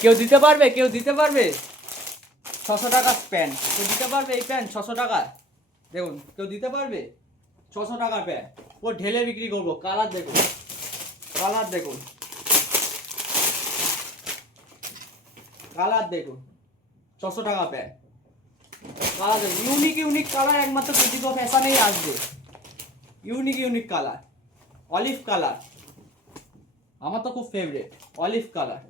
কেউ দিতে পারবে? কেউ দিতে পারবে? 600 টাকা প্যান্ট কেউ দিতে পারবে? এই প্যান্ট 600 টাকা, দেখুন কেউ দিতে পারবে? 600 টাকার প্যান্ট ও ঢেলে বিক্রি করবো। কালার দেখুন, কালার দেখুন, কালার দেখুন, 600 টাকা প্যান্ট। কালার দেখুন, ইউনিক ইউনিক কালার একমাত্র কেজিকো ফ্যাশনেই আসবে। Unique unique colour, olive colour, আমার তো খুব ফেভারিট অলিভ কালার।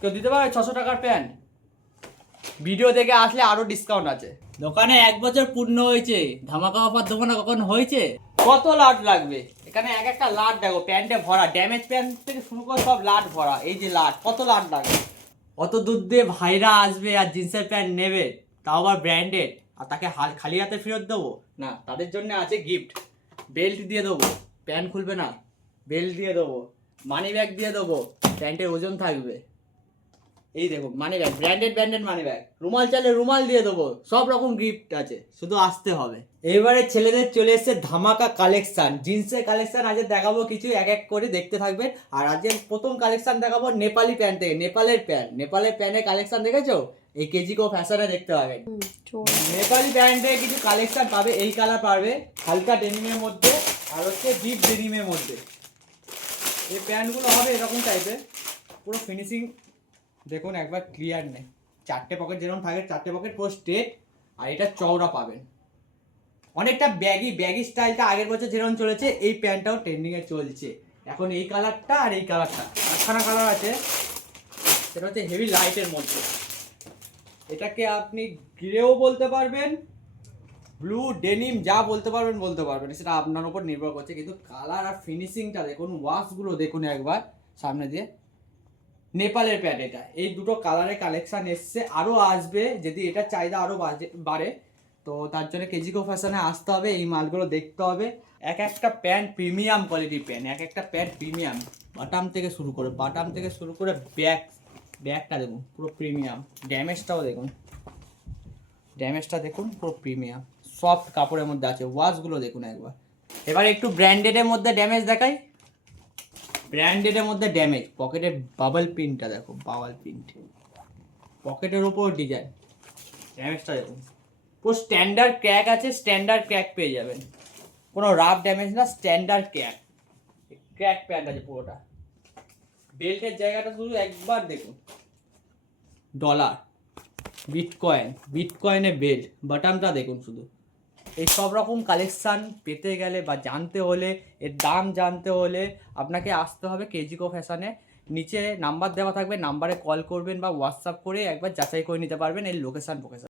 কেউ দিতে পারবে 600 টাকার প্যান্ট? ভিডিও দেখে আসলে আরো ডিসকাউন্ট আছে। দোকানে 1 বছর পূর্ণ হয়েছে, ধামাকা অফার দেবো না কখন হয়েছে? কত লাট লাগবে এখানে? এক একটা লাট দেখো, প্যান্টে ভরা, ড্যামেজ প্যান্ট থেকে শুরু করে সব লাট ভরা। এই যে লাট, কত লাট লাগবে? অত দূর দিয়ে ভাইরা আসবে আর জিন্সের প্যান্ট নেবে, তাও আবার ব্র্যান্ডেড, আর তাকে খালি হাতে ফেরত দেবো না? তাদের জন্য আছে গিফট। বেল্ট দিয়ে দেবো, প্যান্ট খুলবে না, বেল্ট দিয়ে দেবো, মানি ব্যাগ দিয়ে দেবো, প্যান্টের ওজন থাকবে। এই দেখো money bag, branded money bag, রুমাল চাইলে রুমাল দিয়ে দেবো, সব রকম গিফট আছে, শুধু আসতে হবে। এবারে ছেলেদের চলে এসেছে ধামাকা কালেকশন, জিন্সের কালেকশন আজকে দেখাবো কিছু, এক এক করে দেখতে থাকবেন। আর আজকে প্রথম কালেকশন দেখাবো নেপালি প্যান্ট থেকে। নেপালের প্যান্টের কালেকশন দেখেছো? এই কেজিকো ফ্যাশনে দেখতে পাবেন। নেপালি প্যান্টে কিছু কালেকশন পাবে, এই কালার পাবে হালকা ডেনিমের মধ্যে, আর হচ্ছে ডিপ ডেনিমের মধ্যে। এই প্যান্টগুলো হবে এরকম টাইপের, পুরো ফিনিশিং দেখুন একবার, ক্লিয়ার নেই। 4টে পকেট যেরকম থাকে, 4টে পকেট পুরো স্ট্রেট, আর এটা চওড়া পাবেন। অনেকটা ব্যাগি স্টাইলটা আগের বছর যেরকম চলেছে, এই প্যান্টটাও ট্রেন্ডিংয়ে চলছে এখন। এই কালারটা আর এই কালারটা, একখানা কালার আছে, সেটা হচ্ছে হেভি লাইটের মধ্যে। এটাকে আপনি গ্রেও বলতে পারবেন, ব্লু ডেনিম যা বলতে পারবেন, সেটা আপনার উপর নির্ভর করছে। কিন্তু কালার আর ফিনিশিংটা দেখুন, ওয়াশগুলো দেখুন একবার সামনে দিয়ে। নেপালের প্যান্ট এটা, এই দুটো কালারের কালেকশন এসছে, আরও আসবে যদি এটা চাহিদা আরও বাড়ে। তো তার জন্য কেজিকো ফ্যাশনে আসতে হবে, এই মালগুলো দেখতে হবে। এক একটা প্যান্ট প্রিমিয়াম কোয়ালিটির প্যান্ট, এক একটা প্যান্ট প্রিমিয়াম, বাটাম থেকে শুরু করে ব্যাগটা দেখুন পুরো প্রিমিয়াম। ড্যামেজটাও দেখুন, পুরো প্রিমিয়াম, সফট কাপড়ের মধ্যে আছে। ওয়াশগুলো দেখুন একবার। এবার একটু ব্র্যান্ডেডের মধ্যে ড্যামেজ দেখাই। ব্র্যান্ডেডের মধ্যে ড্যামেজ, পকেটের বাবল প্রিন্টটা দেখো, পকেটের ওপর ডিজাইন, ড্যামেজটা দেখুন। পুরো স্ট্যান্ডার্ড ক্র্যাক আছে, স্ট্যান্ডার্ড ক্র্যাক পেয়ে যাবেন, কোনো রাফ ড্যামেজ না, স্ট্যান্ডার্ড ক্র্যাক প্যান্ট আছে পুরোটা। বেল্টের জায়গাটা শুধু একবার দেখুন, ডলার, বিটকয়েনে বেল্ট, বাটনটা দেখুন শুধু। এই সব রকম কালেকশান পেতে গেলে বা জানতে হলে, এর দাম জানতে হলে আপনাকে আসতে হবে কেজিকো ফ্যাশনে। নিচে নাম্বার দেওয়া থাকবে, নাম্বারে কল করবেন বা হোয়াটসঅ্যাপ করে একবার যাচাই করে নিতে পারবেন এর লোকেশান।